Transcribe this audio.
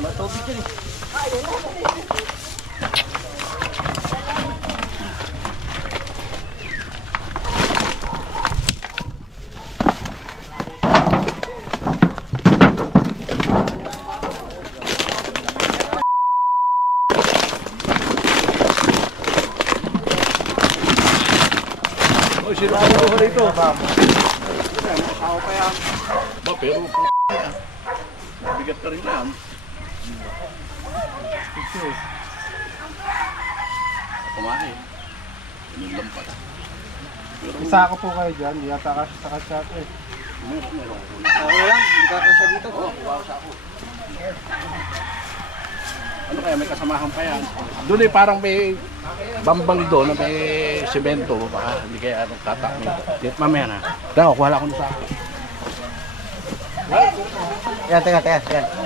Matubig dyan eh. O, sino ang ulo rito? Ako pa yan. Ba, pero bigat ka rin yan. Kumain. Ganun lang pala. Isa ako po kayo dyan, di yata kasi sa kasyat eh. Meron. Ako na lang, hindi ka kasya dito. Oo, bawasa ako. Ano kaya, may kasamahan pa yan. Doon eh, parang may bambang doon na may semento. Baka hindi kaya anong tatakmin. Mamaya na. Daw, wala ko na sa akin. Yan, teka. Yan.